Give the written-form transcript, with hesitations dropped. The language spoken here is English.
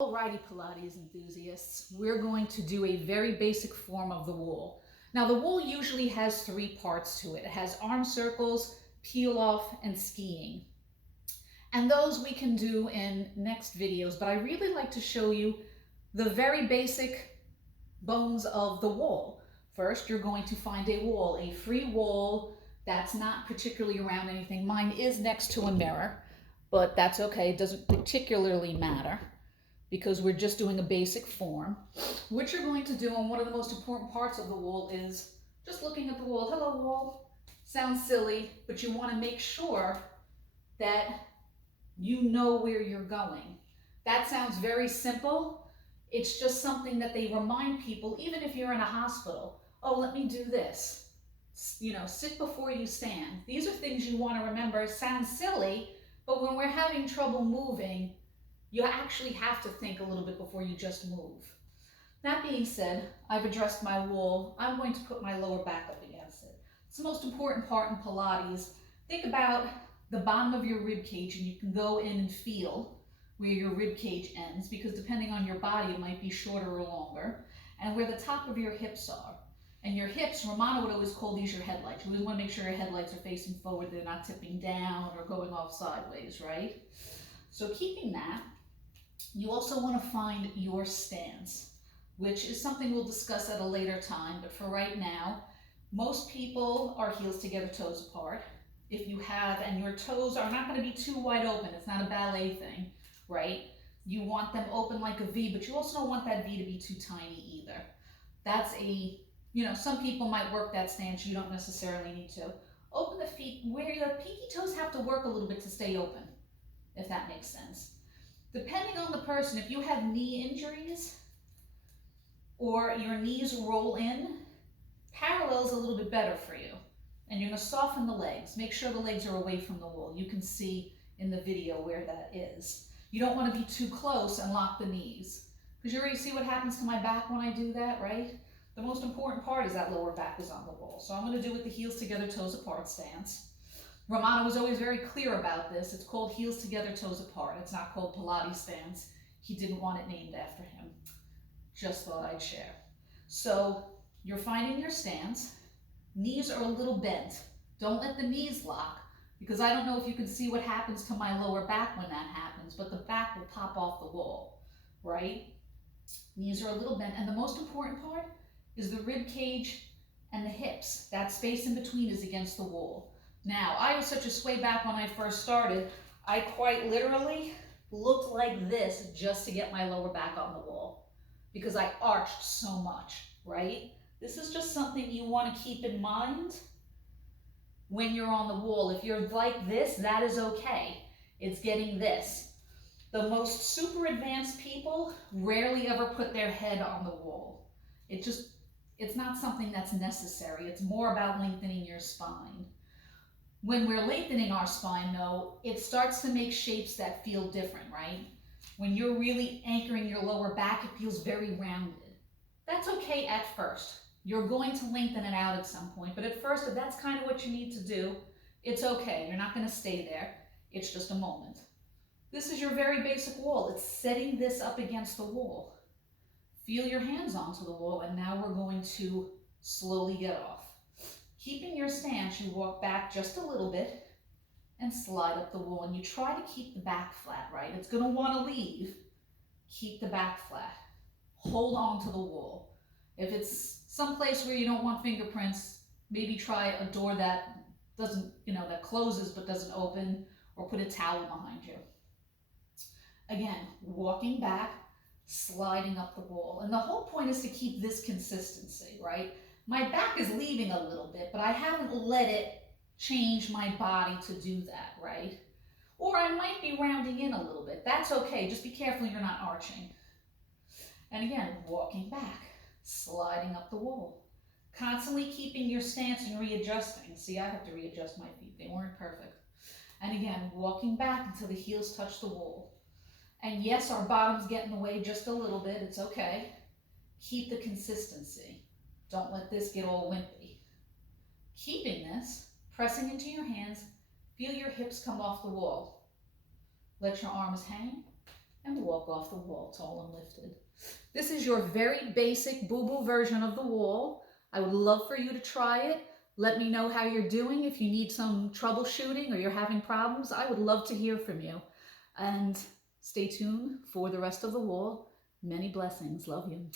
Alrighty, Pilates enthusiasts, we're going to do a very basic form of the wall. Now, the wall usually has three parts to it. It has arm circles, peel off, and skiing. And those we can do in next videos, but I really like to show you the very basic bones of the wall. First, you're going to find a wall, a free wall that's not particularly around anything. Mine is next to a mirror, but that's okay. It doesn't particularly matter, because we're just doing a basic form. What you're going to do, and one of the most important parts of the wall, is just looking at the wall. Hello, wall. Sounds silly, but you want to make sure that you know where you're going. That sounds very simple. It's just something that they remind people, even if you're in a hospital. Oh, let me do this. You know, sit before you stand. These are things you want to remember. It sounds silly, but when we're having trouble moving, you actually have to think a little bit before you just move. That being said, I've addressed my wall. I'm going to put my lower back up against it. It's the most important part in Pilates. Think about the bottom of your rib cage, and you can go in and feel where your rib cage ends, because depending on your body, it might be shorter or longer, and where the top of your hips are. And your hips, Romana would always call these your headlights. You always want to make sure your headlights are facing forward, they're not tipping down or going off sideways, right? So keeping that, you also want to find your stance, which is something we'll discuss at a later time. But for right now, most people are heels together, toes apart. If you have, and your toes are not going to be too wide open, it's not a ballet thing, right? You want them open like a V, but you also don't want that V to be too tiny either. That's some people might work that stance. You don't necessarily need to. Open the feet where your pinky toes have to work a little bit to stay open, if that makes sense. Depending on the person, if you have knee injuries or your knees roll in, parallel is a little bit better for you. And you're going to soften the legs. Make sure the legs are away from the wall. You can see in the video where that is. You don't want to be too close and lock the knees, because you already see what happens to my back when I do that, right? The most important part is that lower back is on the wall. So I'm going to do it with the heels together, toes apart stance. Romana was always very clear about this. It's called heels together, toes apart. It's not called Pilates stance. He didn't want it named after him. Just thought I'd share. So you're finding your stance. Knees are a little bent. Don't let the knees lock, because I don't know if you can see what happens to my lower back when that happens, but the back will pop off the wall, right? Knees are a little bent, and the most important part is the rib cage and the hips. That space in between is against the wall. Now, I was such a sway back when I first started, I quite literally looked like this just to get my lower back on the wall, because I arched so much, right? This is just something you want to keep in mind when you're on the wall. If you're like this, that is okay. It's getting this. The most super advanced people rarely ever put their head on the wall. It's not something that's necessary. It's more about lengthening your spine. When we're lengthening our spine, though, it starts to make shapes that feel different, right? When you're really anchoring your lower back, it feels very rounded. That's okay at first. You're going to lengthen it out at some point, but at first, if that's kind of what you need to do, it's okay. You're not going to stay there. It's just a moment. This is your very basic wall. It's setting this up against the wall. Feel your hands onto the wall, and now we're going to slowly get off. Keeping your stance, you walk back just a little bit and slide up the wall, and you try to keep the back flat, right? It's going to want to leave. Keep the back flat. Hold on to the wall. If it's someplace where you don't want fingerprints, maybe try a door that doesn't, that closes but doesn't open, or put a towel behind you. Again, walking back, sliding up the wall. And the whole point is to keep this consistency, right? My back is leaving a little bit, but I haven't let it change my body to do that, right? Or I might be rounding in a little bit. That's okay. Just be careful you're not arching. And again, walking back, sliding up the wall. Constantly keeping your stance and readjusting. See, I have to readjust my feet. They weren't perfect. And again, walking back until the heels touch the wall. And yes, our bottoms get in the way just a little bit. It's okay. Keep the consistency. Don't let this get all wimpy. Keeping this, pressing into your hands, feel your hips come off the wall. Let your arms hang and walk off the wall tall and lifted. This is your very basic boo-boo version of the wall. I would love for you to try it. Let me know how you're doing. If you need some troubleshooting or you're having problems, I would love to hear from you. And stay tuned for the rest of the wall. Many blessings. Love you.